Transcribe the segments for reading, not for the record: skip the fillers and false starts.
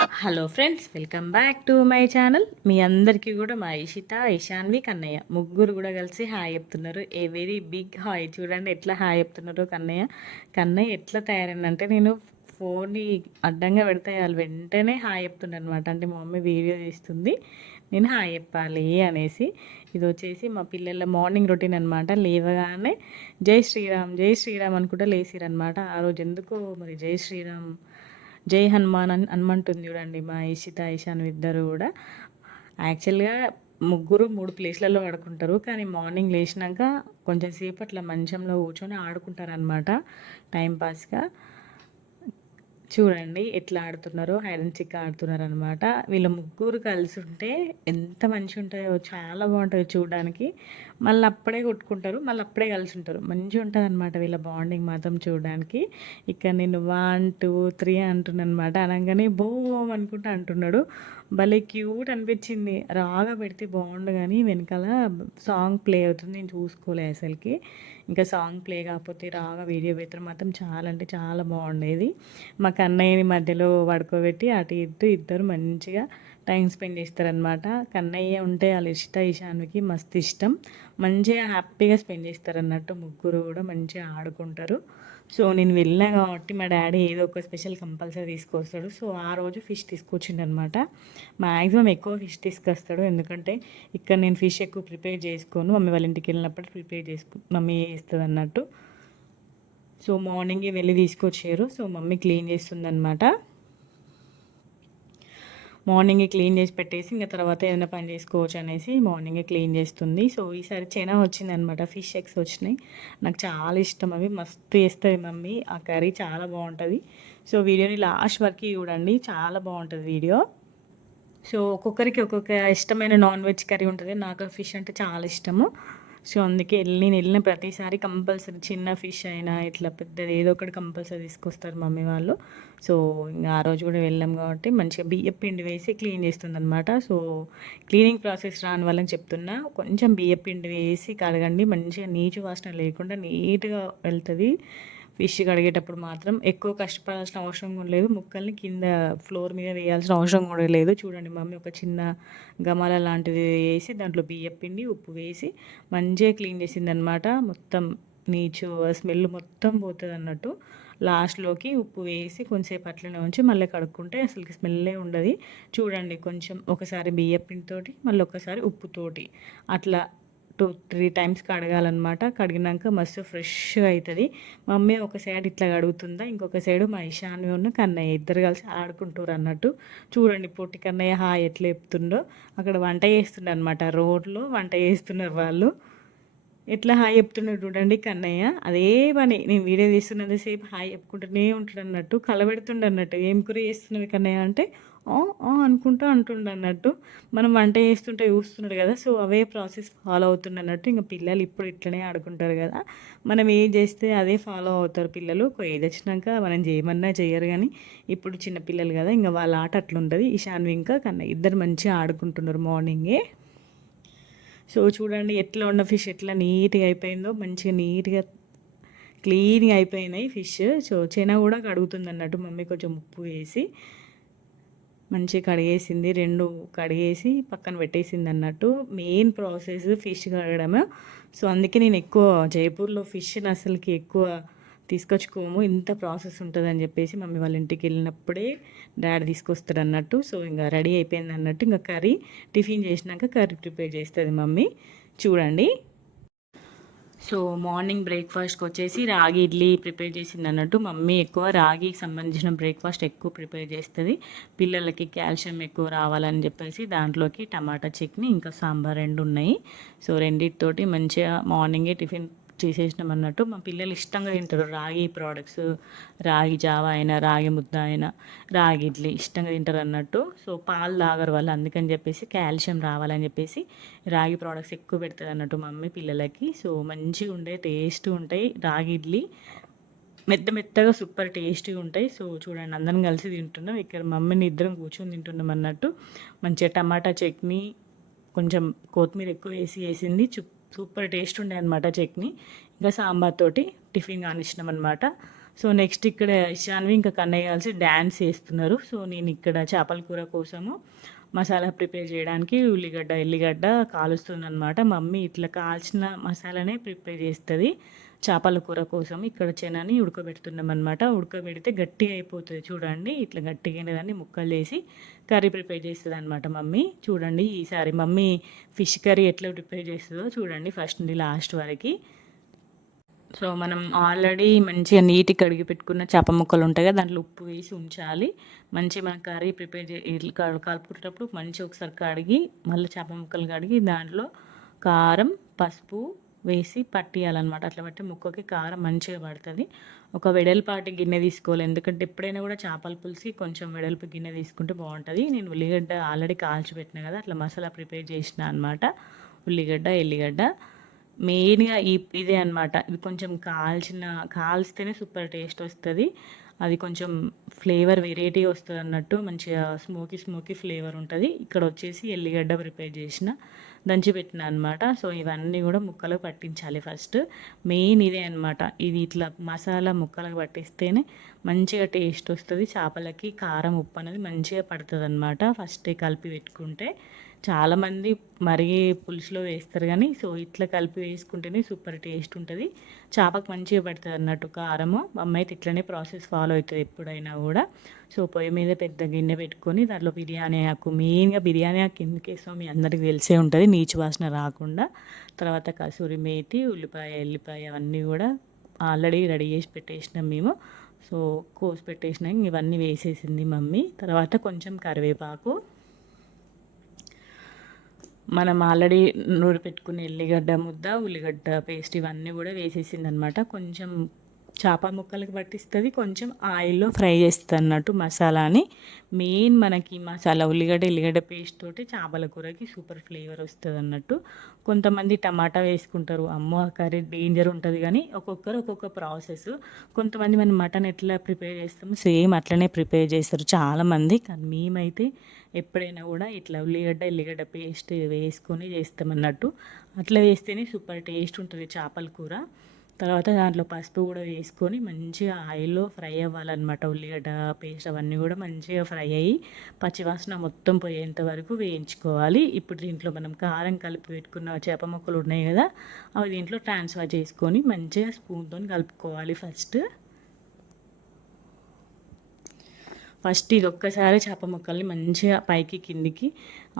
Hello friends, welcome back to my channel. మీ అందరికీ కూడా మా ఇషిత, ఇషాన్వి, కన్నయ్య ముగ్గురు కూడా కలిసి హాయ్ చెప్తున్నారు. A very big hi. చూడండి ఎట్లా హాయ్ చెప్తున్నారు. కన్నయ్య ఎట్లా తయారైందంటే, నేను ఫోన్ని అడ్డంగా పెడితే వాళ్ళు వెంటనే హాయ్ చెప్తున్నారు అనమాట. అంటే మా మమ్మీ వీడియో తీస్తుంది, నేను హాయ్ చెప్పాలి అనేసి. ఇది వచ్చేసి మా పిల్లల మార్నింగ్ రొటీన్ అనమాట. లేవగానే జై శ్రీరామ్ జై శ్రీరామ్ అనుకుంటా లేసిరనమాట. ఆ రోజు ఎందుకో మరి జై శ్రీరామ్ జై హనుమాన్ అని హనుమంటుంది చూడండి మా ఇషిత, ఇషాన్ ఇద్దరు కూడా. యాక్చువల్గా ముగ్గురు 3 ప్లేస్లలో పడుకుంటారు, కానీ మార్నింగ్ లేచినాక కొంచెం సేపు అట్లా మంచంలో కూర్చొని ఆడుకుంటారనమాట టైంపాస్గా. చూడండి ఎట్లా ఆడుతున్నారో, హైడ్ అండ్ సిక్ ఆడుతున్నారు అనమాట. వీళ్ళ ముగ్గురు కలిసి ఉంటే ఎంత మంచిగా ఉంటాయో, చాలా బాగుంటుంది చూడడానికి. మళ్ళీ అప్పుడే కొట్టుకుంటారు, మళ్ళీ అప్పుడే కలిసి ఉంటారు. మంచిగా ఉంటుంది అనమాట వీళ్ళ బాండింగ్ మాత్రం చూడడానికి. ఇక్కడ నేను 1 2 3 అంటున్నాను అనమాట. అనగానే బోమ్ అనుకుంటా అంటున్నాడు. భలే క్యూట్ అనిపించింది. రాగా పెడితే బాగుండు, కానీ వెనకాల సాంగ్ ప్లే అవుతుంది, నేను చూసుకోలే అసలుకి. ఇంకా సాంగ్ ప్లే కాకపోతే రాగా వీడియో పెడితే మాత్రం చాలా అంటే చాలా బాగుండేది. మా కన్నయ్యని మధ్యలో పడుకోబెట్టి అటు ఇటు ఇద్దరు మంచిగా టైం స్పెండ్ చేస్తారనమాట. కన్నయ్య ఉంటే వాళ్ళ ఇషాన్వికి మస్తు ఇష్టం. మంచిగా హ్యాపీగా స్పెండ్ చేస్తారన్నట్టు. ముగ్గురు కూడా మంచిగా ఆడుకుంటారు. సో నేను వెళ్ళినా కాబట్టి మా డాడీ ఏదో ఒక స్పెషల్ కంపల్సరీ తీసుకొస్తాడు. సో ఆ రోజు ఫిష్ తీసుకొచ్చిండు అనమాట. మ్యాక్సిమం ఎక్కువ ఫిష్ తీసుకొస్తాడు, ఎందుకంటే ఇక్కడ నేను ఫిష్ ఎక్కువ ప్రిపేర్ చేసుకోను. మమ్మీ వాళ్ళ ఇంటికి వెళ్ళినప్పుడు ప్రిపేర్ మమ్మీ చేస్తుంది అన్నట్టు. సో మార్నింగే వెళ్ళి తీసుకొచ్చారు. సో మమ్మీ క్లీన్ చేస్తుందన్నమాట. మార్నింగే క్లీన్ చేసి పెట్టేసి ఇంకా తర్వాత ఏదైనా పని చేసుకోవచ్చు అనేసి మార్నింగే క్లీన్ చేస్తుంది. సో ఈసారి చెనా వచ్చిందనమాట, ఫిష్ ఎగ్స్ వచ్చినాయి. నాకు చాలా ఇష్టం అవి, మస్తు వేస్తుంది మమ్మీ. ఆ కర్రీ చాలా బాగుంటుంది. సో వీడియోని లాస్ట్ వరకు చూడండి, చాలా బాగుంటుంది వీడియో. సో ఒక్కొక్కరికి ఒక్కొక్క ఇష్టమైన నాన్ వెజ్ కర్రీ ఉంటుంది. నాకు ఫిష్ అంటే చాలా ఇష్టము. సో అందుకే నేను వెళ్ళిన ప్రతిసారి కంపల్సరీ చిన్న ఫిష్ అయినా ఇట్లా పెద్దది ఏదో ఒకటి కంపల్సరీ తీసుకొస్తారు మమ్మీ వాళ్ళు. సో ఇంకా ఆ రోజు కూడా వెళ్ళాం కాబట్టి మంచిగా బియ్యం పిండి వేసి క్లీన్ చేస్తుంది అనమాట. సో క్లీనింగ్ ప్రాసెస్ రాని వాళ్ళని చెప్తున్నా, కొంచెం బియ్యం పిండి వేసి కడగండి, మంచిగా నీచు వాసన లేకుండా నీట్గా వెళ్తుంది. ఫిష్ కడిగేటప్పుడు మాత్రం ఎక్కువ కష్టపడాల్సిన అవసరం కూడా లేదు. ముక్కల్ని కింద ఫ్లోర్ మీద వేయాల్సిన అవసరం కూడా లేదు. చూడండి మమ్మీ ఒక చిన్న గమాల లాంటిది వేసి దాంట్లో బియ్యం పిండి ఉప్పు వేసి మంచిగా క్లీన్ చేసిందనమాట. మొత్తం నీచు స్మెల్ మొత్తం పోతుంది అన్నట్టు. లాస్ట్లోకి ఉప్పు వేసి కొంచెంసేపు అట్లనే ఉంచి మళ్ళీ కడుక్కుంటే అసలుకి స్మెల్లే ఉండదు. చూడండి కొంచెం ఒకసారి బియ్యం పిండితోటి మళ్ళీ ఒకసారి ఉప్పుతోటి అట్లా 2 3 టైమ్స్ కడగాలన్నమాట. కడిగినాక మస్తు ఫ్రెష్గా అవుతుంది. మమ్మీ ఒక సైడ్ ఇట్లా కడుగుతుందా, ఇంకొక సైడు మా ఇషాన్వి ఉన్న కన్నయ్య ఇద్దరు కలిసి ఆడుకుంటారు అన్నట్టు. చూడండి పొట్టి కన్నయ్య హాయ్ ఎట్లా చెప్తుండో. అక్కడ వంట చేస్తుండే అనమాట, రోడ్లో వంట చేస్తున్నారు వాళ్ళు. ఎట్లా హాయ్ చెప్తున్నాడు చూడండి కన్నయ్య. అదే పని నేను వీడియో తీస్తున్నంతసేపు హాయ్ చెప్పుకుంటూనే ఉంటాడు అన్నట్టు. కలబెడుతుండ అన్నట్టు, ఏం కూర చేస్తున్నవి కన్నయ్య అంటే అనుకుంటా అంటుండ అన్నట్టు. మనం వంట చేస్తుంటే చూస్తున్నాడు కదా, సో అవే ప్రాసెస్ ఫాలో అవుతుండన్నట్టు. ఇంకా పిల్లలు ఇప్పుడు ఇట్లనే ఆడుకుంటారు కదా, మనం ఏం చేస్తే అదే ఫాలో అవుతారు పిల్లలు. ఏది వచ్చినాక మనం చేయమన్నా చేయరు, కానీ ఇప్పుడు చిన్న పిల్లలు కదా, ఇంకా వాళ్ళ ఆట అట్లుంటుంది. ఇషాన్వి ఇంకా కన్నయ్య ఇద్దరు మంచిగా ఆడుకుంటున్నారు మార్నింగే. సో చూడండి ఎట్లా ఉన్న ఫిష్ ఎట్లా నీట్గా అయిపోయిందో, మంచిగా నీట్గా క్లీన్గా అయిపోయినాయి ఫిష్. సో చెన కూడా కడుగుతుంది అన్నట్టు మమ్మీ, కొంచెం ఉప్పు వేసి మంచిగా కడిగేసింది. 2 కడిగేసి పక్కన పెట్టేసింది అన్నట్టు. మెయిన్ ప్రాసెస్ ఫిష్ కడగడమే. సో అందుకే నేను ఎక్కువ జైపూర్లో ఫిష్ని అసలుకి ఎక్కువ తీసుకొచ్చుకోము, ఇంత ప్రాసెస్ ఉంటుందని చెప్పేసి మమ్మీ వాళ్ళ ఇంటికి వెళ్ళినప్పుడే డాడీ తీసుకొస్తాడు అన్నట్టు. సో ఇంకా రెడీ అయిపోయింది అన్నట్టు. ఇంకా కర్రీ టిఫిన్ చేసినాక కర్రీ ప్రిపేర్ చేస్తుంది మమ్మీ. చూడండి. సో మార్నింగ్ బ్రేక్ఫాస్ట్కి వచ్చేసి రాగి ఇడ్లీ ప్రిపేర్ చేసింది అన్నట్టు. మమ్మీ ఎక్కువ రాగికి సంబంధించిన బ్రేక్ఫాస్ట్ ఎక్కువ ప్రిపేర్ చేస్తుంది. పిల్లలకి కాల్షియం ఎక్కువ రావాలని చెప్పేసి దాంట్లోకి టమాటా చట్నీ ఇంకా సాంబార్ 2 ఉన్నాయి. సో రెండిటితోటి మంచిగా మార్నింగే టిఫిన్ చేసేసినాం అన్నట్టు. మా పిల్లలు ఇష్టంగా తింటారు రాగి ప్రోడక్ట్స్, రాగి జావ అయినా రాగి ముద్ద అయినా రాగి ఇడ్లీ ఇష్టంగా తింటారు అన్నట్టు. సో పాలు తాగరు వాళ్ళు, అందుకని చెప్పేసి కాల్షియం రావాలని చెప్పేసి రాగి ప్రోడక్ట్స్ ఎక్కువ పెడుతుంది అన్నట్టు మమ్మీ పిల్లలకి. సో మంచిగా ఉండే టేస్ట్ ఉంటాయి రాగి ఇడ్లీ, మెత్తగా సూపర్ టేస్టీగా ఉంటాయి. సో చూడండి అందరం కలిసి తింటున్నాం. ఇక్కడ మమ్మీని ఇద్దరం కూర్చొని తింటున్నాం అన్నట్టు. మంచిగా టమాటా చట్నీ కొంచెం కొత్తిమీర ఎక్కువ వేసింది. సూపర్ టేస్ట్ ఉండే అనమాట చట్నీ. ఇంకా సాంబార్ తోటి టిఫిన్ కానిచ్చినాం అనమాట. సో నెక్స్ట్ ఇక్కడ ఇషాన్వి ఇంకా కన్నయ్య కలిసి డ్యాన్స్ చేస్తున్నారు. సో నేను ఇక్కడ చేపల కూర కోసము మసాలా ప్రిపేర్ చేయడానికి ఎల్లిగడ్డ కాలుస్తుందనమాట. మమ్మీ ఇట్లా కాల్చిన మసాలానే ప్రిపేర్ చేస్తుంది చేపల కూర కోసం. ఇక్కడ చెనని ఉడకబెడుతున్నామన్నమాట. ఉడకబెడితే గట్టిగా అయిపోతుంది చూడండి. ఇట్లా గట్టిగా దాన్ని ముక్కలు చేసి కర్రీ ప్రిపేర్ చేస్తుంది అనమాట మమ్మీ. చూడండి ఈసారి మమ్మీ ఫిష్ కర్రీ ఎట్లా ప్రిపేర్ చేస్తుందో చూడండి ఫస్ట్ నుండి లాస్ట్ వరకు. సో మనం ఆల్రెడీ మంచిగా నీట్గా కడిగి పెట్టుకున్న చేప ముక్కలు ఉంటాయి కదా, దాంట్లో ఉప్పు వేసి ఉంచాలి. మంచిగా మన కర్రీ ప్రిపేర్ కలుపుకునేటప్పుడు మంచిగా ఒకసారి కడిగి మళ్ళీ చేప ముక్కలు కడిగి దాంట్లో కారం పసుపు వేసి పట్టియాలన్నమాట. అట్లా పట్టి ముక్కకి కారం మంచిగా పడుతుంది. ఒక వెడల్పాటి గిన్నె తీసుకోవాలి, ఎందుకంటే ఎప్పుడైనా కూడా చేపల పులుసు కొంచెం వెడల్పు గిన్నె తీసుకుంటే బాగుంటుంది. నేను ఉల్లిగడ్డ ఆల్రెడీ కాల్చి పెట్టినా కదా, అట్లా మసాలా ప్రిపేర్ చేసిన అనమాట. ఉల్లిగడ్డ ఎల్లిగడ్డ మెయిన్గా ఇదే అనమాట. ఇది కొంచెం కాల్స్తేనే సూపర్ టేస్ట్ వస్తుంది. అది కొంచెం ఫ్లేవర్ వెరైటీ వస్తుంది అన్నట్టు, మంచిగా స్మోకీ ఫ్లేవర్ ఉంటుంది. ఇక్కడ వచ్చేసి ఎల్లిగడ్డ ప్రిపేర్ చేసిన దంచి పెట్టిన అనమాట. సో ఇవన్నీ కూడా ముక్కలకు పట్టించాలి ఫస్ట్. మెయిన్ ఇదే అనమాట. ఇది ఇట్లా మసాలా ముక్కలకు పట్టిస్తేనే మంచిగా టేస్ట్ వస్తుంది. చేపలకి కారం ఉప్పు అనేది మంచిగా పడుతుంది అనమాట ఫస్టే కలిపి పెట్టుకుంటే. చాలామంది మరిగి పులుసులో వేస్తారు కానీ సో ఇట్లా కలిపి వేసుకుంటేనే సూపర్ టేస్ట్ ఉంటుంది. చేపకు మంచిగా పడుతుంది అన్నట్టు కారము. అమ్మ అయితే ఇట్లనే ప్రాసెస్ ఫాలో అవుతుంది ఎప్పుడైనా కూడా. సో పొయ్యి మీద పెద్ద గిన్నె పెట్టుకొని దాంట్లో బిర్యానీ ఆకు, మెయిన్గా బిర్యానీ ఆకు ఎందుకేసో మీ అందరికీ తెలిసే ఉంటుంది, నీచు వాసన రాకుండా. తర్వాత కసూరి మేతి, ఎల్లిపాయ అవన్నీ కూడా ఆల్రెడీ రెడీ చేసి పెట్టేసినాం మేము. సో కోసి పెట్టేసినాం, ఇవన్నీ వేసేసింది మమ్మీ. తర్వాత కొంచెం కరివేపాకు, మనం ఆల్రెడీ నూరి పెట్టుకునే ఎల్లిగడ్డ ముద్ద, ఉల్లిగడ్డ పేస్ట్ ఇవన్నీ కూడా వేసేసింది అనమాట. కొంచెం చేప ముక్కలకు పట్టిస్తుంది, కొంచెం ఆయిల్లో ఫ్రై చేస్తుంది అన్నట్టు మసాలాని. మెయిన్ మనకి మసాలా ఎల్లిగడ్డ పేస్ట్ తోటి చేపల కూరకి సూపర్ ఫ్లేవర్ వస్తుంది అన్నట్టు. కొంతమంది టమాటా వేసుకుంటారు, అమ్మో ఆ కర్రీ డేంజర్ ఉంటుంది కానీ ఒక్కొక్కరు ఒక్కొక్క ప్రాసెస్. కొంతమంది మనం మటన్ ఎట్లా ప్రిపేర్ చేస్తామో సేమ్ అట్లనే ప్రిపేర్ చేస్తారు చాలామంది. కానీ మేమైతే ఎప్పుడైనా కూడా ఇట్లా ఎల్లిగడ్డ పేస్ట్ వేసుకొని చేస్తామన్నట్టు. అట్లా వేస్తేనే సూపర్ టేస్ట్ ఉంటుంది చేపల కూర. తర్వాత దాంట్లో పసుపు కూడా వేసుకొని మంచిగా ఆయిల్లో ఫ్రై అవ్వాలన్నమాట. ఉల్లిగడ్డ పేస్ట్ అవన్నీ కూడా మంచిగా ఫ్రై అయ్యి పచ్చివాసన మొత్తం పోయేంత వరకు వేయించుకోవాలి. ఇప్పుడు దీంట్లో మనం కారం కలిపి పెట్టుకున్న చేప ముక్కలు ఉన్నాయి కదా, అవి దీంట్లో ట్రాన్స్ఫర్ చేసుకొని మంచిగా స్పూన్తో కలుపుకోవాలి ఫస్ట్ ఇది ఒక్కసారి చేప ముక్కల్ని మంచిగా పైకి కిందికి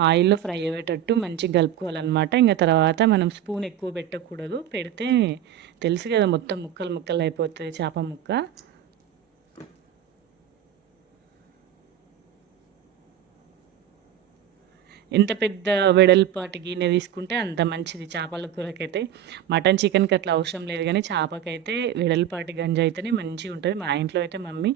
ఆయిల్లో ఫ్రై అయ్యేటట్టు మంచిగా కలుపుకోవాలన్నమాట. ఇంకా తర్వాత మనం స్పూన్ ఎక్కువ పెట్టకూడదు, పెడితే తెలుసు కదా మొత్తం ముక్కలు అయిపోతుంది చేప ముక్క. ఎంత పెద్ద వెడల్పాటి గిన్నె తీసుకుంటే అంత మంచిది చేపల కూరకైతే. మటన్ చికెన్కి అట్లా అవసరం లేదు కానీ చేపకైతే వెడల్పాటి గంజ అయితేనే మంచిగా ఉంటుంది. మా ఇంట్లో అయితే మమ్మీ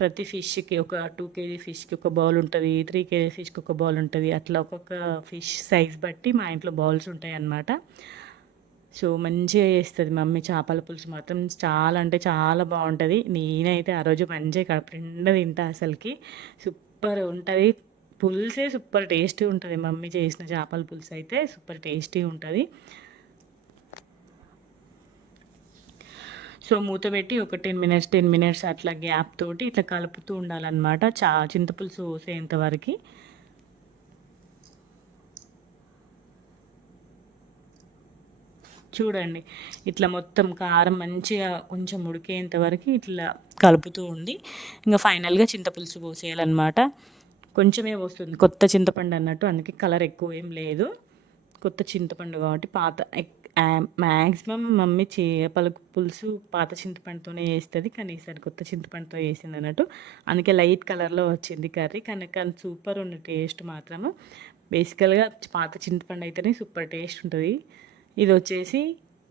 ప్రతి ఫిష్కి ఒక 2 kg ఫిష్కి ఒక బౌల్ ఉంటుంది, 3 kg ఫిష్కి ఒక బౌల్ ఉంటుంది. అట్లా ఒక్కొక్క ఫిష్ సైజ్ బట్టి మా ఇంట్లో బౌల్స్ ఉంటాయి అన్నమాట. సో మంచిగా చేస్తుంది మమ్మీ చేపల పులుసు మాత్రం చాలా అంటే చాలా బాగుంటుంది. నేనైతే ఆ రోజు మంచిగా కడుపు నిండా తింటా, అసలుకి సూపర్ ఉంటుంది. పులుసే సూపర్ టేస్టీ ఉంటుంది. మమ్మీ చేసిన చేపల పులుసు అయితే సూపర్ టేస్టీ ఉంటుంది. సో మూత పెట్టి ఒక 10 మినిట్స్ అట్లా గ్యాప్ తోటి ఇట్లా కలుపుతూ ఉండాలన్నమాట చింతపులుసు పోసేంత వరకు. చూడండి ఇట్లా మొత్తం కారం మంచిగా కొంచెం ఉడికేంత వరకు ఇట్లా కలుపుతూ ఉండి ఇంకా ఫైనల్గా చింతపులుసు పోసేయాలన్నమాట. కొంచెమే వస్తుంది, కొత్త చింతపండు అన్నట్టు, అందుకే కలర్ ఎక్కువ ఏం లేదు. కొత్త చింతపండు కాబట్టి మ్యాక్సిమం మమ్మీ చేపల పులుసు పాత చింతపండుతోనే వేస్తుంది, కానీ ఈసారి కొత్త చింతపండుతో వేసింది అన్నట్టు. అందుకే లైట్ కలర్లో వచ్చింది కర్రీ, కానీ సూపర్ ఉన్న టేస్ట్ మాత్రము. బేసికల్గా పాత చింతపండు అయితేనే సూపర్ టేస్ట్ ఉంటుంది. ఇది వచ్చేసి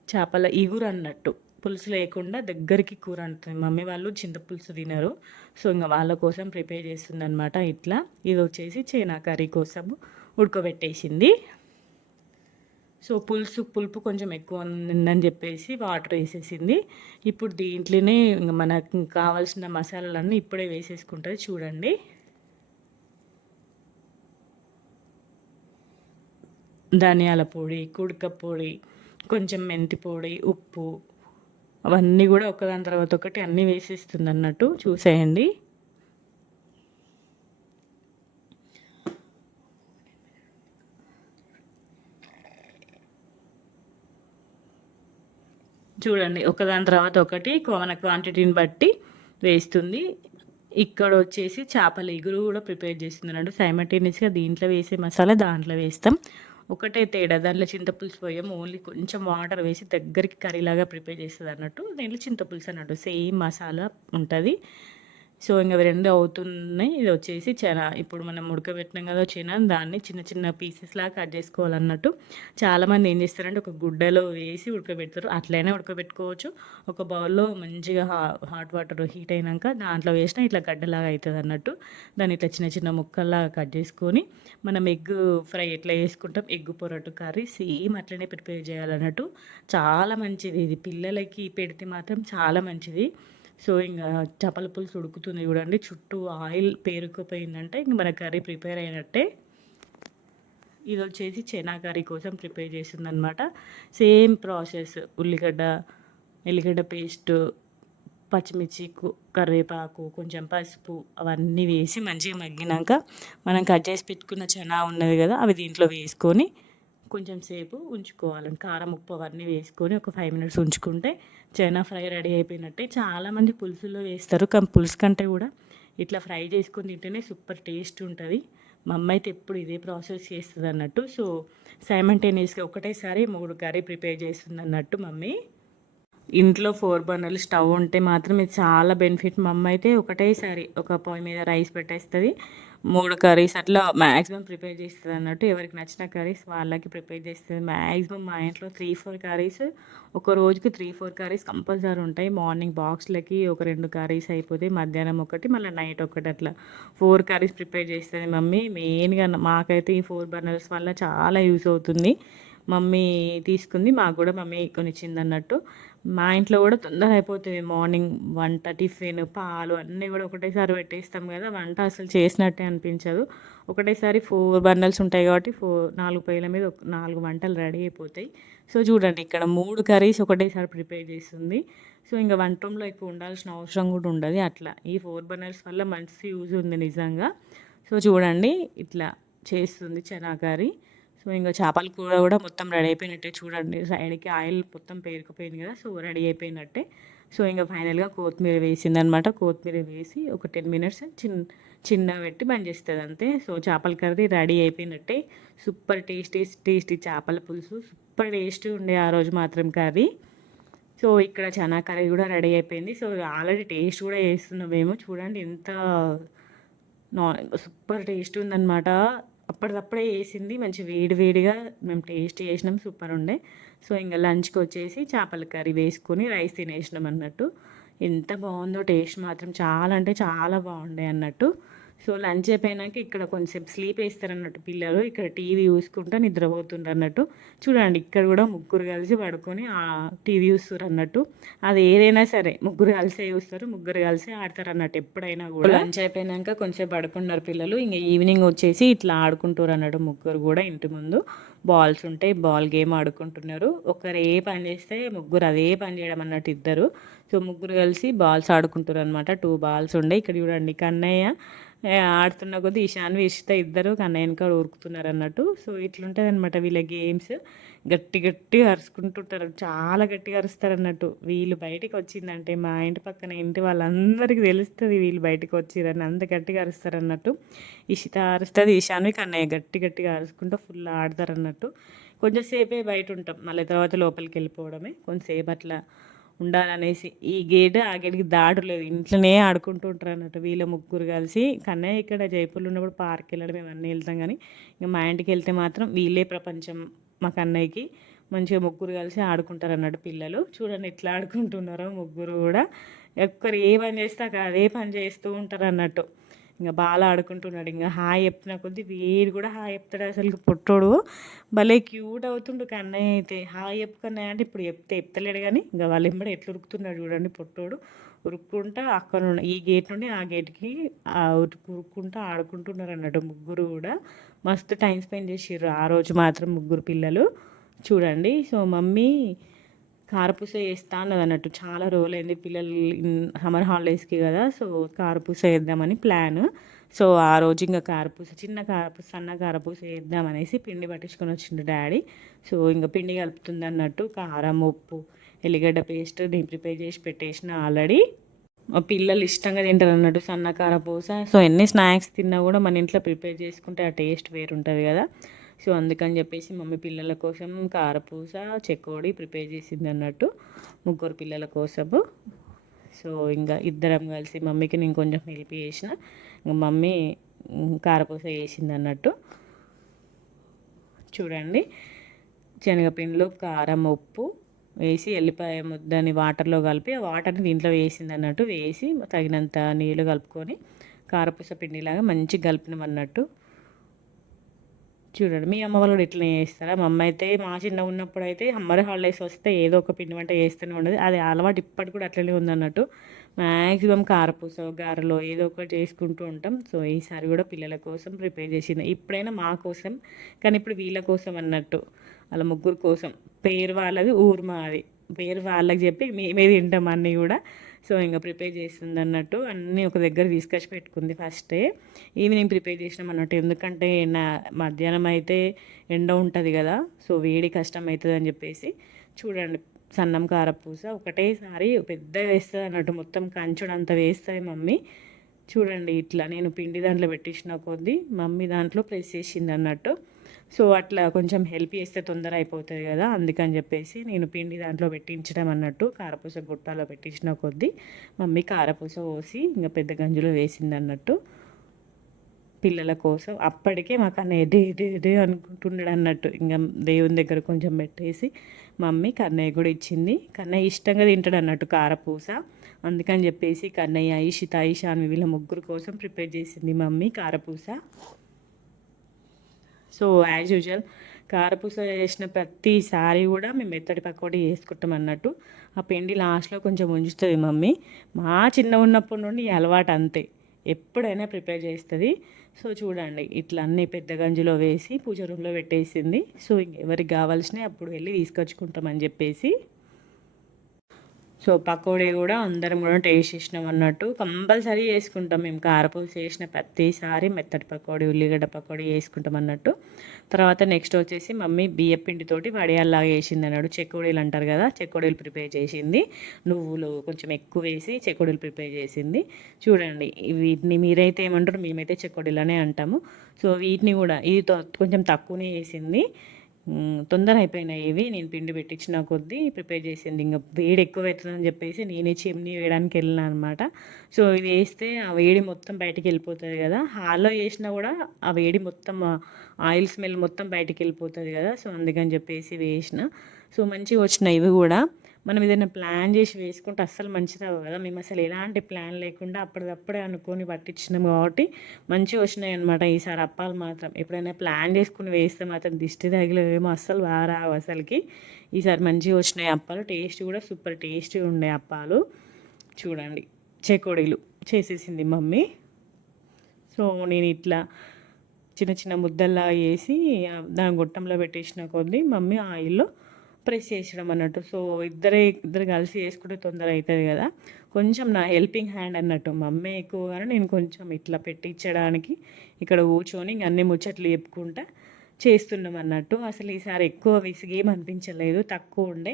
చేపల ఇగురు అన్నట్టు, పులుసు లేకుండా దగ్గరికి కూర అంటుంది. మమ్మీ వాళ్ళు చింతపులుసు తినరు, సో ఇంకా వాళ్ళ కోసం ప్రిపేర్ చేస్తుంది అనమాట ఇట్లా. ఇది వచ్చేసి చేనా కర్రీ కోసం ఉడకబెట్టేసింది. సో పులుపు కొంచెం ఎక్కువ ఉందని చెప్పేసి వాటర్ వేసేసింది. ఇప్పుడు దీంట్లోనే ఇంకా మనకు కావాల్సిన మసాలాలన్నీ ఇప్పుడే వేసేసుకుంటుంది చూడండి. ధనియాల పొడి, కుడక పొడి, కొంచెం మెంతి పొడి, ఉప్పు, అవన్నీ కూడా ఒకదాని తర్వాత ఒకటి అన్నీ వేసేస్తుంది అన్నట్టు చూసేయండి. చూడండి ఒకదాని తర్వాత ఒకటి మన క్వాంటిటీని బట్టి వేస్తుంది. ఇక్కడ వచ్చేసి చేపల ఎగురు కూడా ప్రిపేర్ చేస్తున్నాడు సైమల్టేనియస్గా. దీంట్లో వేసే మసాలా దాంట్లో వేస్తాం, ఒకటే తేడా. దాంట్లో చింతపులుసు పోయాం, ఓన్లీ కొంచెం వాటర్ వేసి దగ్గరికి కర్రీలాగా ప్రిపేర్ చేస్తుంది అన్నట్టు. దీంట్లో చింతపులుసు అన్నట్టు సేమ్ మసాలా ఉంటుంది. సో ఇంక అవి రెండు అవుతున్నాయి. ఇది వచ్చేసి చెనా, ఇప్పుడు మనం ఉడకబెట్టినాం కదా చెనా, దాన్ని చిన్న చిన్న పీసెస్ లాగా కట్ చేసుకోవాలన్నట్టు. చాలామంది ఏం చేస్తారంటే ఒక గుడ్డలో వేసి ఉడకబెడతారు, అట్లయినా ఉడకబెట్టుకోవచ్చు. ఒక బౌల్లో మంచిగా హాట్ వాటర్ హీట్ అయినాక దాంట్లో వేసినా ఇట్లా గడ్డలాగా అవుతుంది అన్నట్టు. దాన్ని ఇట్లా చిన్న చిన్న ముక్కల్లాగా కట్ చేసుకొని మనం ఎగ్ ఫ్రై ఎట్లా చేసుకుంటాం, ఎగ్ పొరటు కర్రీ సేమ్ అట్లనే ప్రిపేర్ చేయాలన్నట్టు. చాలా మంచిది ఇది, పిల్లలకి పెడితే మాత్రం చాలా మంచిది. సో ఇంకా చేపల పులుసు ఉడుకుతుంది చూడండి, చుట్టూ ఆయిల్ పేరుకుపోయిందంటే ఇంక మన కర్రీ ప్రిపేర్ అయినట్టే. ఇది వచ్చేసి చెనా కర్రీ కోసం ప్రిపేర్ చేసిందనమాట. సేమ్ ప్రాసెస్, ఎల్లిగడ్డ పేస్ట్, పచ్చిమిర్చి, కరివేపాకు, కొంచెం పసుపు అవన్నీ వేసి మంచిగా మగ్గినాక మనం కట్ చేసి పెట్టుకున్న చెనా ఉన్నది కదా, అవి దీంట్లో వేసుకొని కొంచెం సేపు ఉంచుకోవాలండి. కారం ఉప్పు అవన్నీ వేసుకొని ఒక 5 మినిట్స్ ఉంచుకుంటే చైనా ఫ్రై రెడీ అయిపోయినట్టే. చాలామంది పులుసులో వేస్తారు, కానీ పులుసు కంటే కూడా ఇట్లా ఫ్రై చేసుకొని తింటేనే సూపర్ టేస్ట్ ఉంటుంది. మా అమ్మ అయితే ఎప్పుడు ఇదే ప్రాసెస్ చేస్తుంది అన్నట్టు. సో సైమల్టేనియస్గా ఒకటేసారి 3 కర్రీ ప్రిపేర్ చేస్తుంది అన్నట్టు మమ్మీ. ఇంట్లో 4 బర్నర్లు స్టవ్ ఉంటే మాత్రం ఇది చాలా బెనిఫిట్. మా అమ్మ అయితే ఒకటేసారి ఒక పొయ్యి మీద రైస్ పెట్టేస్తుంది, 3 కర్రీస్ అట్లా మ్యాక్సిమం ప్రిపేర్ చేస్తుంది అన్నట్టు. ఎవరికి నచ్చిన కర్రీస్ వాళ్ళకి ప్రిపేర్ చేస్తుంది. మ్యాక్సిమం మా ఇంట్లో 3-4 కర్రీస్, ఒక రోజుకి 3-4 కర్రీస్ కంపల్సరీ ఉంటాయి. మార్నింగ్ బాక్స్లకి ఒక 2 కర్రీస్ అయిపోతాయి, మధ్యాహ్నం ఒకటి, మళ్ళీ నైట్ ఒకటి, అట్లా 4 కర్రీస్ ప్రిపేర్ చేస్తుంది మమ్మీ. మెయిన్గా మాకైతే ఈ 4 బర్నర్స్ వల్ల చాలా యూస్ అవుతుంది. మమ్మీ తీసుకుంది, మాకు కూడా మమ్మీ కొనిచ్చింది అన్నట్టు. మా ఇంట్లో కూడా తొందర అయిపోతుంది. మార్నింగ్ వంట, టిఫిన్, పాలు అన్నీ కూడా ఒకటేసారి పెట్టేస్తాం కదా, వంట అసలు చేసినట్టే అనిపించదు. ఒకటేసారి 4 బర్నర్స్ ఉంటాయి కాబట్టి 4 పొయ్యిల మీద 4 వంటలు రెడీ అయిపోతాయి. సో చూడండి ఇక్కడ 3 కర్రీస్ ఒకటేసారి ప్రిపేర్ చేస్తుంది. సో ఇంకా వంట రూమ్లో ఎక్కువ ఉండాల్సిన అవసరం కూడా ఉండదు. అట్లా ఈ 4 బర్నర్స్ వల్ల మంచి యూజ్ ఉంది నిజంగా. సో చూడండి ఇట్లా చేస్తుంది చనా కర్రీ. సో ఇంకా చేపల కూర కూడా మొత్తం రెడీ అయిపోయినట్టే. చూడండి సైడ్కి ఆయిల్ మొత్తం పేరుకుపోయింది కదా, సో రెడీ అయిపోయినట్టే. సో ఇంకా ఫైనల్గా కొత్తిమీర వేసిందనమాట. కొత్తిమీర వేసి ఒక 10 మినిట్స్ చిన్నగా పెట్టి బంద్ చేస్తుంది అంతే. సో చేపల కర్రీ రెడీ అయిపోయినట్టే. సూపర్ టేస్టీ చేపల పులుసు సూపర్ టేస్టీ ఉండే ఆ రోజు మాత్రం కర్రీ. సో ఇక్కడ చనా కర్రీ కూడా రెడీ అయిపోయింది. సో ఆల్రెడీ టేస్ట్ కూడా చేస్తున్నాం మేము. చూడండి ఎంత సూపర్ టేస్ట్ ఉందన్నమాట. అప్పటిదప్పుడే వేసింది, మంచి వేడిగా మేము టేస్ట్ చేసినాం, సూపర్ ఉండే. సో ఇంకా లంచ్కి వచ్చేసి చేపల కర్రీ వేసుకొని రైస్ తినేసినాం అన్నట్టు. ఎంత బాగుందో టేస్ట్ మాత్రం, చాలా అంటే చాలా బాగుండే అన్నట్టు. సో లంచ్ అయిపోయినాక ఇక్కడ కొంచెం స్లీప్ వేస్తారన్నట్టు పిల్లలు, ఇక్కడ టీవీ చూసుకుంటూ నిద్రపోతుండ్రు అన్నట్టు. చూడండి ఇక్కడ కూడా ముగ్గురు కలిసి పడుకొని టీవీ చూస్తారు అన్నట్టు. అది ఏదైనా సరే ముగ్గురు కలిసే చూస్తారు, ముగ్గురు కలిసి ఆడతారు అన్నట్టు ఎప్పుడైనా కూడా. లంచ్ అయిపోయినాక కొంచెం పడుకున్నారు పిల్లలు. ఇంకా ఈవినింగ్ వచ్చేసి ఇట్లా ఆడుకుంటారు అన్నట్టు. ముగ్గురు కూడా ఇంటి ముందు బాల్స్ ఉంటాయి, బాల్ గేమ్ ఆడుకుంటున్నారు. ఒకరు ఏ పని చేస్తే ముగ్గురు అదే పని చేయడం అన్నట్టు ఇద్దరు. సో ముగ్గురు కలిసి బాల్స్ ఆడుకుంటారు అనమాట. 2 బాల్స్ ఉండే. ఇక్కడ చూడండి కన్నయ్య ఆడుతున్న కొద్దీ ఈశాన్వి ఇష్ట ఇద్దరు కన్నయ్య వెనక ఉరుకుతున్నారు అన్నట్టు. సో ఇట్లుంటుంది అనమాట వీళ్ళ గేమ్స్. గట్టిగా అరుచుకుంటుంటారు, చాలా గట్టిగా అరుస్తారు అన్నట్టు. వీళ్ళు బయటికి వచ్చిందంటే మా ఇంటి పక్కన ఇంటి వాళ్ళందరికీ తెలుస్తుంది వీళ్ళు బయటకు వచ్చిరని, అంత గట్టిగా అరుస్తారు అన్నట్టు. ఇషిత అరుస్తుంది, ఈశాన్వి కన్నయ్య గట్టిగా అరుచుకుంటూ ఫుల్ ఆడతారు అన్నట్టు. కొంచెంసేపే బయట ఉంటాం, మళ్ళీ తర్వాత లోపలికి వెళ్ళిపోవడమే. కొంచెంసేపు అట్లా ఉండాలనేసి ఈ గేట్ ఆ గేట్కి దాటలేదు, ఇంట్లోనే ఆడుకుంటూ ఉంటారు అన్నట్టు వీళ్ళ ముగ్గురు కలిసి. కన్నయ్య ఇక్కడ జైపూర్లో ఉన్నప్పుడు పార్క్ వెళ్ళడం ఇవన్నీ వెళ్తాం, కానీ ఇంకా మా ఇంటికి వెళ్తే మాత్రం వీళ్ళే ప్రపంచం మా కన్నయ్యకి. మంచిగా ముగ్గురు కలిసి ఆడుకుంటారు అన్నట్టు పిల్లలు. చూడండి ఎట్లా ఆడుకుంటున్నారో ముగ్గురు కూడా. ఒక్కరు ఏ పని చేస్తే అక్కడ అదే పని చేస్తూ ఉంటారు అన్నట్టు. ఇంకా బాగా ఆడుకుంటున్నాడు. ఇంకా హాయ్ చెప్తున్న కొద్దీ వీడు కూడా హాయ్ చెప్తాడు. అసలు పుట్టోడు భలే క్యూట్ అవుతుండు కన్నయ్య అయితే. హాయ్ చెప్పు కన్నయ్య అంటే ఇప్పుడు చెప్తలేడు, కానీ ఇంకా వాళ్ళు ఎంబడి ఎట్లా ఉరుకుతున్నాడు చూడండి పుట్టోడు. ఉరుక్కుంటా అక్కడ ఈ గేట్ నుండి ఆ గేట్కి ఉరుక్కుంటా ఆడుకుంటున్నారు అన్నట్టు ముగ్గురు కూడా. మస్తు టైం స్పెండ్ చేసిర్రు ఆ రోజు మాత్రం ముగ్గురు పిల్లలు. చూడండి సో మమ్మీ కారపూస చేస్తా అన్నదన్నట్టు. చాలా రోజులైంది పిల్లలు సమ్మర్ హాలిడేస్‌కి కదా! సో, కారపూస చేద్దామని ప్లాను. సో, ఆ రోజు ఇంక కారపూస చిన్న కారపూస, సన్న కారపూస చేద్దామనేసి పిండి పట్టించుకొని వచ్చిండు డ్యాడీ. సో, ఇంక పిండి కలుపుతుందన్నట్టు కారం, ఉప్పు, ఎల్లిగడ్డ పేస్ట్ నేను ప్రిపేర్ చేసి పెట్టేసిన ఆల్రెడీ. మా పిల్లలు ఇష్టంగా తింటారన్నట్టు సన్న కారపూస. సో, ఎన్ని స్నాక్స్ తిన్నా కూడా మన ఇంట్లో ప్రిపేర్ చేసుకుంటే ఆ టేస్ట్ వేరుంటది కదా! సో, అందుకని చెప్పేసి మమ్మీ పిల్లల కోసం కారపూస, చెకోడి ప్రిపేర్ చేసిందన్నట్టు. ముగ్గురు పిల్లల కోసము. సో, ఇంక ఇద్దరం కలిసి మమ్మీకి నేను కొంచెం హెల్ప్ చేసిన. ఇంక మమ్మీ కారపూస చేసిందన్నట్టు. చూడండి శనగపిండిలో కారం, ఉప్పు వేసి ఎల్లిపాయ ముద్దని వాటర్లో కలిపి ఆ వాటర్ని దీంట్లో వేసిందన్నట్టు. వేసి తగినంత నీళ్ళు కలుపుకొని కారపూస పిండిలాగా మంచిగా కలిపినామన్నట్టు. చూడండి మీ అమ్మ వాళ్ళు కూడా ఇట్లనే చేస్తారా? మా అమ్మ అయితే మా చిన్నగా ఉన్నప్పుడు అయితే సమ్మర్ హాలిడేస్ వస్తే ఏదో ఒక పిండి వంట చేస్తూనే ఉండేది. అది అలవాటు ఇప్పటికి కూడా అట్లనే ఉందన్నట్టు. మ్యాక్సిమం కారపూస, గారెలో ఏదో ఒకటి చేసుకుంటూ ఉంటాం. సో, ఈసారి కూడా పిల్లల కోసం ప్రిపేర్ చేసింది. ఇప్పుడైనా మా కోసం, కానీ ఇప్పుడు వీళ్ళ కోసం అన్నట్టు. వాళ్ళ ముగ్గురు కోసం. పేరు వాళ్ళది, ఊరు మాది. పేరు వాళ్ళకి చెప్పి మేమే తింటాం అన్నీ కూడా. సో, ఇంక ప్రిపేర్ చేస్తుందన్నట్టు. అన్నీ ఒక దగ్గర తీసుకొచ్చి పెట్టుకుంది ఫస్టే. ఈవినింగ్ ప్రిపేర్ చేసినాం అన్నట్టు. ఎందుకంటే మధ్యాహ్నం అయితే ఎండ ఉంటుంది కదా! సో, వేడి కష్టం అవుతుంది అని చెప్పేసి. చూడండి సన్నం కారపూస ఒకటేసారి పెద్దగా వేస్తుంది అన్నట్టు. మొత్తం కంచుడంతా వేస్తుంది మమ్మీ. చూడండి ఇట్లా నేను పిండి దాంట్లో పెట్టించిన కొద్దీ మమ్మీ దాంట్లో ప్రెస్ చేసింది అన్నట్టు. సో, అట్లా కొంచెం హెల్ప్ చేస్తే తొందర అయిపోతుంది కదా! అందుకని చెప్పేసి నేను పిండి దాంట్లో పెట్టించడం అన్నట్టు. కారపూస గుట్టాలో పెట్టించిన కొద్దీ మమ్మీ కారపూస పోసి ఇంకా పెద్ద గంజులో వేసింది అన్నట్టు. పిల్లల కోసం అప్పటికే మాకు అన్నయ్య డే అనుకుంటున్నాడు అన్నట్టు. ఇంకా దేవుని దగ్గర కొంచెం పెట్టేసి మమ్మీ కన్నయ్య కూడా ఇచ్చింది. కన్నయ్య ఇష్టంగా తింటాడు అన్నట్టు కారపూస. అందుకని చెప్పేసి కన్నయ్య, ఈషిత, ఈశాన్వి వీళ్ళ ముగ్గురు కోసం ప్రిపేర్ చేసింది మమ్మీ కారపూస. సో, యాజ్ యూజువల్ కారపూస చేసిన ప్రతిసారి కూడా మేము మెత్తటి పకోడీ చేసుకుంటాం అన్నట్టు. ఆ పిండి లాస్ట్లో కొంచెం ఉంచుతుంది మమ్మీ. మా చిన్న ఉన్నప్పటి నుండి ఈ అలవాటు అంతే. ఎప్పుడైనా ప్రిపేర్ చేస్తుంది. సో, చూడండి ఇట్లా అన్నీ పెద్ద గంజిలో వేసి పూజ రూమ్లో పెట్టేసింది. సో, ఎవరికి కావాల్సినవి అప్పుడు వెళ్ళి తీసుకొచ్చుకుంటామని చెప్పేసి. సో, పకోడీ కూడా అందరం కూడా టేస్ట్ చేసినాం అన్నట్టు. కంపల్సరీ చేసుకుంటాం మేము కారపూస చేసిన ప్రతిసారి మెత్తటి పకోడీ, ఉల్లిగడ్డ పకోడీ చేసుకుంటాం అన్నట్టు. తర్వాత నెక్స్ట్ వచ్చేసి మమ్మీ బియ్య పిండితోటి వడియాల్లాగా వేసింది అన్నాడు. చెకోడీలు అంటారు కదా, చెకోడీలు ప్రిపేర్ చేసింది. నువ్వులు కొంచెం ఎక్కువ వేసి చెకోడీలు ప్రిపేర్ చేసింది. చూడండి వీటిని మీరైతే ఏమంటారు, మేమైతే చెకోడీలనే అంటాము. సో, వీటిని కూడా ఇది కొంచెం తక్కువనే వేసింది. తొందర అయిపోయినాయి ఇవి. నేను పిండి పెట్టించిన కొద్దీ ప్రిపేర్ చేసింది. ఇంకా వేడి ఎక్కువ అవుతుందని చెప్పేసి నేనే చిమ్నీ వేయడానికి వెళ్ళినా అనమాట. సో, ఇది వేస్తే ఆ వేడి మొత్తం బయటికి వెళ్ళిపోతుంది కదా! హాల్లో వేసినా కూడా ఆ వేడి మొత్తం ఆయిల్ స్మెల్ మొత్తం బయటికి వెళ్ళిపోతుంది కదా! సో, అందుకని చెప్పేసి వేసిన. సో, మంచిగా వచ్చినాయి ఇవి కూడా. మనం ఏదైనా ప్లాన్ చేసి వేసుకుంటే అస్సలు మంచిది రావు కదా! మేము అసలు ఎలాంటి ప్లాన్ లేకుండా అప్పటికప్పుడే అనుకొని పట్టించినాం కాబట్టి మంచిగా వచ్చినాయి అనమాట. ఈసారి అప్పాలు మాత్రం ఎప్పుడైనా ప్లాన్ చేసుకుని వేస్తే మాత్రం దిష్టి తగిలేమో అస్సలు బాగా రావు అసలుకి. ఈసారి మంచిగా వచ్చినాయి అప్పాలు. టేస్ట్ కూడా సూపర్ టేస్టీగా ఉండే అప్పాలు. చూడండి చెకోడీలు చేసేసింది మమ్మీ. సో, నేను ఇట్లా చిన్న చిన్న ముద్దల్లా వేసి దాని గొట్టంలో పెట్టేసిన కొద్దీ మమ్మీ ఆయిల్లో ప్రెస్ చేసడం అన్నట్టు. సో, ఇద్దరు కలిసి చేసుకుంటే తొందర అవుతుంది కదా! కొంచెం నా హెల్పింగ్ హ్యాండ్ అన్నట్టు. మమ్మీ ఎక్కువగానే నేను కొంచెం ఇట్లా పెట్టించడానికి ఇక్కడ కూర్చొని ఇంక అన్ని ముచ్చట్లు చెప్పుకుంటా చేస్తున్నాం అన్నట్టు. అసలు ఈసారి ఎక్కువ విసిగేం అనిపించలేదు, తక్కువ ఉండే.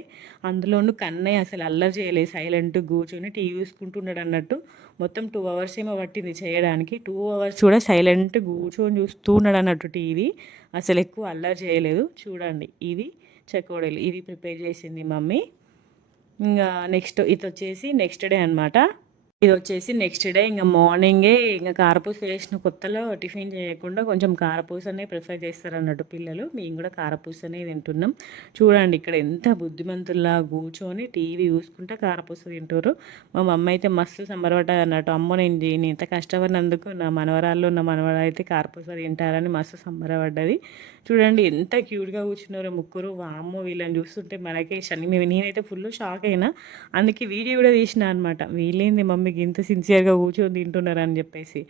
అందులోనూ కన్నయ్య అసలు అల్లరి చేయలేదు, సైలెంట్గా కూర్చొని టీవీ చూసుకుంటున్నాడు అన్నట్టు. మొత్తం 2 అవర్స్ ఏమో పట్టింది చేయడానికి. 2 అవర్స్ కూడా సైలెంట్గా కూర్చొని చూస్తూ ఉన్నాడు అన్నట్టు టీవీ. అసలు ఎక్కువ అల్లరి చేయలేదు. చూడండి ఇది చెకోడీలు ఇవి ప్రిపేర్ చేసింది మమ్మీ. ఇంకా నెక్స్ట్ ఇది వచ్చేసి నెక్స్ట్ డే అనమాట. ఇది వచ్చేసి నెక్స్ట్ డే ఇంకా మార్నింగే ఇంకా కారపూస వేసిన కొత్తలో టిఫిన్ చేయకుండా కొంచెం కారపూసనే ప్రిఫర్ చేస్తారన్నట్టు పిల్లలు. మేము కూడా కారపూసనే తింటున్నాం. చూడండి ఇక్కడ ఎంత బుద్ధిమంతుల్లా కూర్చొని టీవీ చూసుకుంటా కారపూస తింటారు. మా మమ్మీ అయితే మస్తు సంబరపడ్డది అన్నట్టు. అమ్మో నేను ఇంత కష్టపడినందుకు నా మనవరాలు అయితే కారపూస తింటారని మస్తు సంబరపడ్డది. చూడండి ఎంత క్యూట్గా కూర్చున్నారో ముగ్గురు. వామ్మో వీళ్ళని చూస్తుంటే మనకే నేనైతే ఫుల్ షాక్ అయినా. అందుకే వీడియో కూడా తీసిన అనమాట. వీళ్ళేంది మమ్మీ చూడండి ఇంత సిన్సియర్గా కూర్చొని తింటున్నారు అని చెప్పేసి.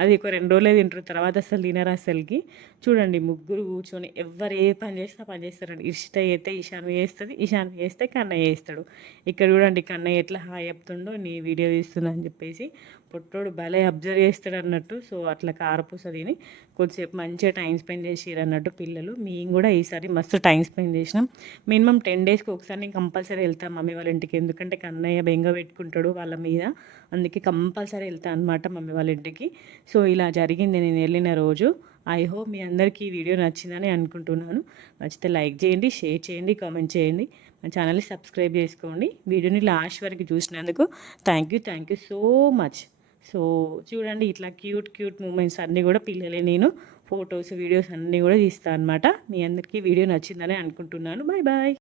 అది ఒక 2 రోజులే తింటారు, తర్వాత అసలు తినరు అసలుకి. చూడండి ముగ్గురు కూర్చొని ఎవరు ఏ పని చేస్తే ఆ పని చేస్తారండి. ఇష్ట అయితే ఈశాన్వి చేస్తుంది, ఈశాన్వి చేస్తే కన్నయ్య చేస్తాడు. ఇక్కడ చూడండి కన్నయ్య ఎట్లా హాయ్ చెప్తుండో నీ వీడియో తీస్తున్నా అని చెప్పేసి. పొట్టోడు భలే అబ్జర్వ్ చేస్తాడు అన్నట్టు. సో అట్లా కారపూస తిని కొద్దిసేపు మంచిగా టైం స్పెండ్ చేసిర్రు అన్నట్టు పిల్లలు. మేము కూడా ఈసారి మస్తు టైం స్పెండ్ చేసినాం. మినిమం 10 డేస్కి ఒకసారి నేను కంపల్సరీ వెళ్తాను మమ్మీ వాళ్ళ ఇంటికి. ఎందుకంటే కన్నయ్య బెంగ పెట్టుకుంటాడు వాళ్ళ మీద, అందుకే కంపల్సరీ వెళ్తాను అనమాట మమ్మీ వాళ్ళ ఇంటికి. సో ఇలా జరిగింది నేను వెళ్ళిన రోజు. ఐ హోప్ మీ అందరికీ ఈ వీడియో నచ్చిందని అనుకుంటున్నాను. నచ్చితే లైక్ చేయండి, షేర్ చేయండి, కామెంట్ చేయండి. మా ఛానల్ని సబ్స్క్రైబ్ చేసుకోండి. వీడియోని లాస్ట్ వరకు చూసినందుకు thank you so much. So చూడండి ఇట్లా క్యూట్ మూమెంట్స్ అన్నీ కూడా పిల్లలే, నేను ఫొటోస్ వీడియోస్ అన్నీ కూడా తీస్తాను అనమాట. మీ అందరికీ వీడియో నచ్చిందని అనుకుంటున్నాను. Bye bye.